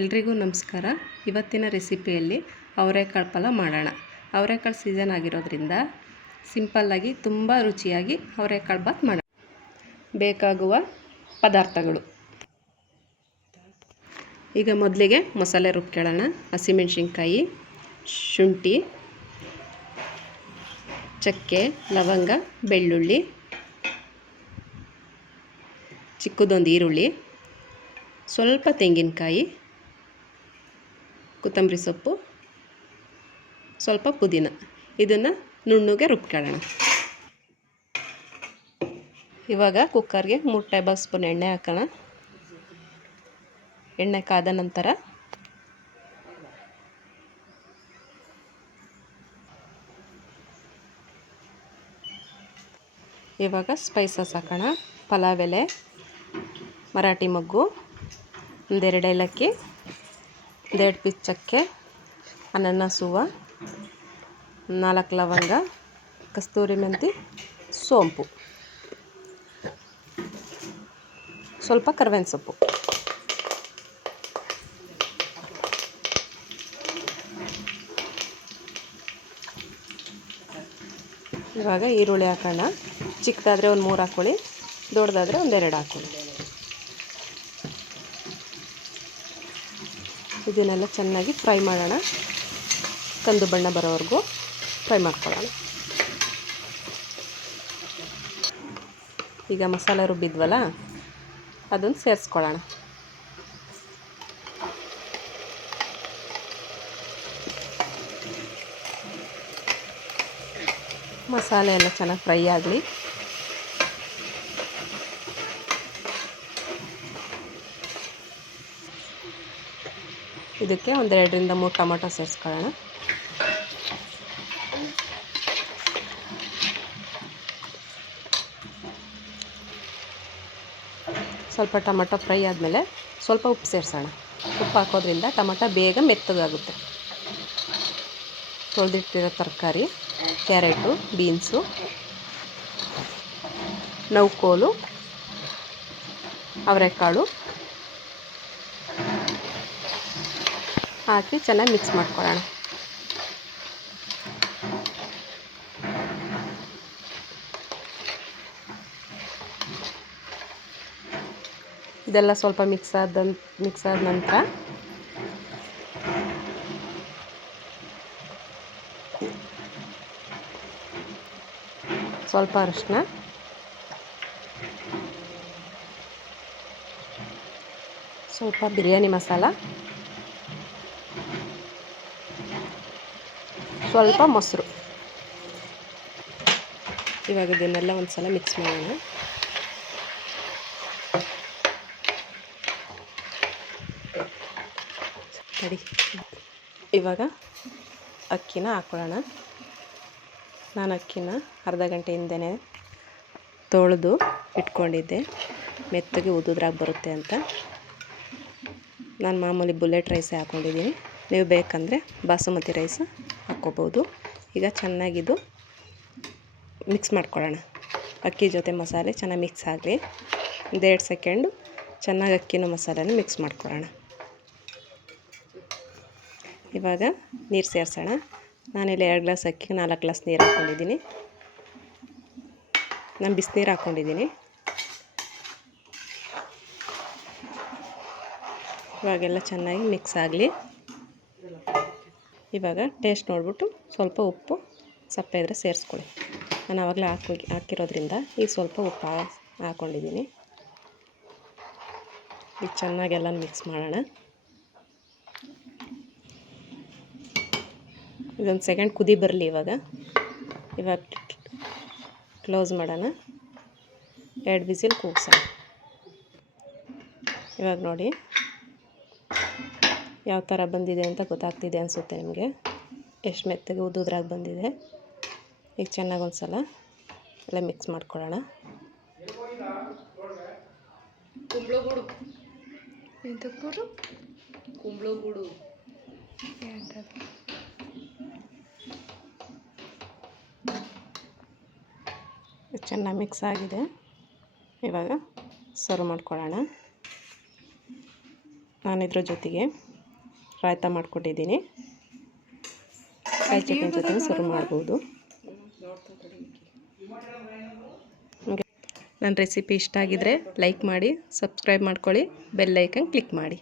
ಎಲ್ರಿಗೂ ನಮಸ್ಕಾರ. ಇವತ್ತಿನ ರೆಸಿಪಿಯಲ್ಲಿ ಅವರೆಕಾಳು ಪಲಾವ್ ಮಾಡೋಣ. ಅವರೆಕಾಳು ಸೀಸನ್ ಆಗಿರೋದ್ರಿಂದ ಸಿಂಪಲ್ಲಾಗಿ ತುಂಬ ರುಚಿಯಾಗಿ ಅವರೆಕಾಳು ಬಾತ್ ಮಾಡೋಣ. ಬೇಕಾಗುವ ಪದಾರ್ಥಗಳು. ಈಗ ಮೊದಲಿಗೆ ಮಸಾಲೆ ರುಬ್ಕೊಳ್ಳೋಣ. ಹಸಿಮೆಣಸಿನ್ಕಾಯಿ, ಶುಂಠಿ, ಚಕ್ಕೆ, ಲವಂಗ, ಬೆಳ್ಳುಳ್ಳಿ, ಚಿಕ್ಕದೊಂದು ಈರುಳ್ಳಿ, ಸ್ವಲ್ಪ ತೆಂಗಿನಕಾಯಿ, ಕೊತ್ತಂಬರಿ ಸೊಪ್ಪು, ಸ್ವಲ್ಪ ಪುದೀನ. ಇದನ್ನು ನುಣ್ಣಗೆ ರುಬ್ಕೊಳ್ಳೋಣ. ಇವಾಗ ಕುಕ್ಕರ್ಗೆ 3 ಟೇಬಲ್ ಸ್ಪೂನ್ ಎಣ್ಣೆ ಹಾಕೋಣ. ಎಣ್ಣೆ ಕಾದ ನಂತರ ಇವಾಗ ಸ್ಪೈಸಸ್ ಹಾಕೋಣ. ಪಲಾವ್ ಎಲೆ, ಮರಾಠಿ ಮೊಗ್ಗು, 1-2 ಏಲಕ್ಕಿ, 1-2 ಪೀಸ್ ಚಕ್ಕೆ, ಅನಾನಸ್ ಹೂವು, 4 ಲವಂಗ, ಕಸ್ತೂರಿ ಮೆಂತಿ, ಸೋಂಪು, ಸ್ವಲ್ಪ ಕರಿಬೇವಿನ ಸೊಪ್ಪು. ಇವಾಗ ಈರುಳ್ಳಿ ಹಾಕೋಣ. ಚಿಕ್ಕದಾದರೆ ಒಂದು 3 ಹಾಕ್ಕೊಳ್ಳಿ, ದೊಡ್ಡದಾದರೆ 1-2 ಹಾಕ್ಕೊಳ್ಳಿ. ಇದನ್ನೆಲ್ಲ ಚೆನ್ನಾಗಿ ಫ್ರೈ ಮಾಡೋಣ. ಕಂದು ಬಣ್ಣ ಬರೋವರೆಗೂ ಫ್ರೈ ಮಾಡ್ಕೊಳ್ಳೋಣ. ಈಗ ಮಸಾಲೆ ರುಬ್ಬಿದ್ವಲ್ಲ, ಅದನ್ನು ಸೇರಿಸ್ಕೊಳ್ಳೋಣ. ಮಸಾಲೆ ಎಲ್ಲ ಚೆನ್ನಾಗಿ ಫ್ರೈ ಆಗಲಿ. ಇದಕ್ಕೆ 1-2-3 ಟೊಮೊಟೊ ಸೇರಿಸ್ಕೊಳ್ಳೋಣ. ಸ್ವಲ್ಪ ಟೊಮೊಟೊ ಫ್ರೈ ಆದಮೇಲೆ ಸ್ವಲ್ಪ ಉಪ್ಪು ಸೇರಿಸೋಣ. ಉಪ್ಪು ಹಾಕೋದ್ರಿಂದ ಟೊಮೊಟೊ ಬೇಗ ಮೆತ್ತಗಾಗುತ್ತೆ. ತೊಳೆದಿಟ್ಟಿರೋ ತರಕಾರಿ, ಕ್ಯಾರೆಟು, ಬೀನ್ಸು, ನೌಕೋಲು, ಅವರೆಕಾಳು ಹಾಕಿ ಚೆನ್ನಾಗಿ ಮಿಕ್ಸ್ ಮಾಡ್ಕೊಳ್ಳೋಣ. ಇದೆಲ್ಲ ಸ್ವಲ್ಪ ಮಿಕ್ಸ್ ಆದ ನಂತರ ಸ್ವಲ್ಪ ಅರಿಶಿನ, ಸ್ವಲ್ಪ ಬಿರಿಯಾನಿ ಮಸಾಲ, ಸ್ವಲ್ಪ ಮೊಸರು. ಇವಾಗ ಇದನ್ನೆಲ್ಲ ಒಂದು ಸಲ ಮಿಕ್ಸ್ ಮಾಡೋಣ. ಇವಾಗ ಅಕ್ಕಿನ ಹಾಕ್ಕೊಳ್ಳೋಣ. ನಾನು ಅಕ್ಕಿನ ಅರ್ಧ ಗಂಟೆ ಹಿಂದೆಯೇ ತೊಳೆದು ಇಟ್ಕೊಂಡಿದ್ದೆ, ಮೆತ್ತಗೆ ಉದುದ್ರಾಗಿ ಬರುತ್ತೆ ಅಂತ. ನಾನು ಮಾಮೂಲಿ ಬುಲೆಟ್ ರೈಸೇ ಹಾಕ್ಕೊಂಡಿದ್ದೀನಿ. ನೀವು ಬೇಕಂದರೆ ಬಾಸುಮತಿ ರೈಸ್ ಹಾಕ್ಕೋಬೋದು. ಈಗ ಚೆನ್ನಾಗಿದು ಮಿಕ್ಸ್ ಮಾಡ್ಕೊಳ್ಳೋಣ. ಅಕ್ಕಿ ಜೊತೆ ಮಸಾಲೆ ಚೆನ್ನಾಗಿ ಮಿಕ್ಸ್ ಆಗಲಿ. 1-2 ಸೆಕೆಂಡು ಚೆನ್ನಾಗಿ ಅಕ್ಕಿನೂ ಮಸಾಲೆನೂ ಮಿಕ್ಸ್ ಮಾಡ್ಕೊಳ್ಳೋಣ. ಇವಾಗ ನೀರು ಸೇರಿಸೋಣ. ನಾನಿಲ್ಲಿ 2 ಗ್ಲಾಸ್ ಅಕ್ಕಿಗೆ 4 ಗ್ಲಾಸ್ ನೀರು ಹಾಕ್ಕೊಂಡಿದ್ದೀನಿ. ನಾನು ಬಿಸಿನೀರು ಹಾಕ್ಕೊಂಡಿದ್ದೀನಿ. ಇವಾಗೆಲ್ಲ ಚೆನ್ನಾಗಿ ಮಿಕ್ಸ್ ಆಗಲಿ. ಇವಾಗ ಟೇಸ್ಟ್ ನೋಡಿಬಿಟ್ಟು ಸ್ವಲ್ಪ ಉಪ್ಪು ಸಪ್ಪೆ ಇದ್ದರೆ ಸೇರಿಸ್ಕೊಳ್ಳಿ. ನಾನು ಆವಾಗಲೇ ಹಾಕಿರೋದ್ರಿಂದ ಈಗ ಸ್ವಲ್ಪ ಉಪ್ಪು ಹಾಕ್ಕೊಂಡಿದ್ದೀನಿ. ಈಗ ಚೆನ್ನಾಗೆಲ್ಲ ಮಿಕ್ಸ್ ಮಾಡೋಣ. ಇದೊಂದು ಸೆಕೆಂಡ್ ಕುದಿ ಬರಲಿ. ಇವಾಗ ಕ್ಲೋಸ್ ಮಾಡೋಣ. 2 ವಿಸಿಲ್ ಕೂಗ್ಸೋಣ. ಇವಾಗ ನೋಡಿ ಯಾವ ಥರ ಬಂದಿದೆ ಅಂತ ಗೊತ್ತಾಗ್ತಿದೆ ಅನಿಸುತ್ತೆ ನಿಮಗೆ. ಎಷ್ಟು ಮೆತ್ತಗೆ ಉದುದ್ರಾಗಿ ಬಂದಿದೆ. ಈಗ ಚೆನ್ನಾಗಿ ಒಂದು ಸಲ ಎಲ್ಲ ಮಿಕ್ಸ್ ಮಾಡ್ಕೊಳ್ಳೋಣ. ಕುಂಬಳಗೂಡು ಚೆನ್ನಾಗಿ ಮಿಕ್ಸ್ ಆಗಿದೆ. ಇವಾಗ ಸರ್ವ್ ಮಾಡ್ಕೊಳ್ಳೋಣ. ನಾನು ಇದ್ರ ಜೊತೆಗೆ ರಾಯ್ತ ಮಾಡಿಕೊಟ್ಟಿದ್ದೀನಿ. ಕಾಯಿ ಚಟ್ನಿ ಜೊತೆ ಸರ್ವ್ ಮಾಡ್ಬೋದು. ನನ್ನ ರೆಸಿಪಿ ಇಷ್ಟ ಆಗಿದ್ರೆ ಲೈಕ್ ಮಾಡಿ, ಸಬ್ಸ್ಕ್ರೈಬ್ ಮಾಡ್ಕೊಳ್ಳಿ, ಬೆಲ್ ಐಕನ್ ಕ್ಲಿಕ್ ಮಾಡಿ.